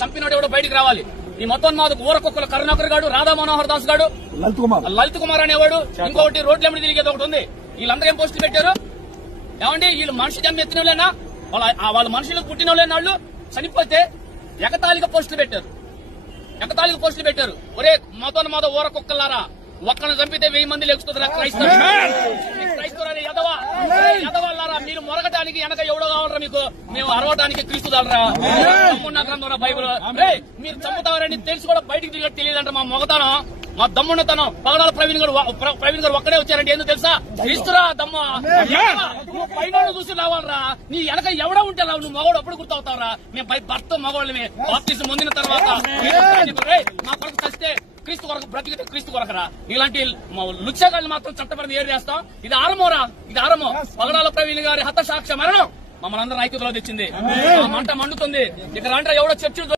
చంపినోడు ఎవడో బయటికి రావాలి. ఈ మొత్తం మాకు ఊరకొక్కల కరుణాకర్ గాడు, రాధా మనోహర్ దాస్ గాడు, లలిత్ కుమార్ అనేవాడు, ఇంకొకటి రోడ్ల మీద తిరిగేది ఒకటి ఉంది. వీళ్ళందరూ ఏం పోస్టులు పెట్టారు? ఏమండి వీళ్ళు మనిషి జన్మ ఎత్తిన వాళ్ళేనా? వాళ్ళ మనుషులకు పుట్టిన వాళ్ళేనా? వాళ్ళు చనిపోతే ఎగతాళిక పోస్టులు పెట్టారు. ఒరే మొత్తం ఊరకొక్కలారా, ఒక్కను చంపితే 1000 మంది లెగుస్తుంది క్రైస్తవులని ఎదవాళ్ళారా. మీరు మొరగటానికి వెనక ఎవడో కావాలరా? మీకు మేము అరవటానికి క్రీస్తు దాలరా? గ్రంథం బైబుల్. మీరు చంపుతారని తెలిసి కూడా బయటికి తిరిగి తెలియదంట మా మొగతనం, మా దమ్మున్నతనం. పగడాల ప్రవీణ్ గారు ఒక్కడే వచ్చారంటే ఏందో తెలుసా? క్రీస్తురా దమ్మ. నువ్వు పైన చూసి రావాలరా, నీ వెనక ఎవడో ఉంటే రావు. నువ్వు మగవాడు అప్పుడు గుర్తవుతావురా? మేము భర్త మగవాళ్ళమే. బాప్టిజం పొందిన తర్వాత మా కొరకు చస్తే క్రీస్తు కొరకు, బ్రతికితే క్రీస్తు కొరకరా. ఇలాంటి లుచ్చగాళ్ళు మాత్రం చట్టపరిధి ఏం చేస్తాం? ఇది ఆరంభంరా, ఇది ఆరంభం. పగడాల ప్రవీణ్ గారి హతసాక్ష్య మరణం మమ్మల్ని అందరూ ఐక్యతలో తెచ్చింది. మంట మండుతుంది. ఇక్కడ అంటే ఎవడో చర్చలు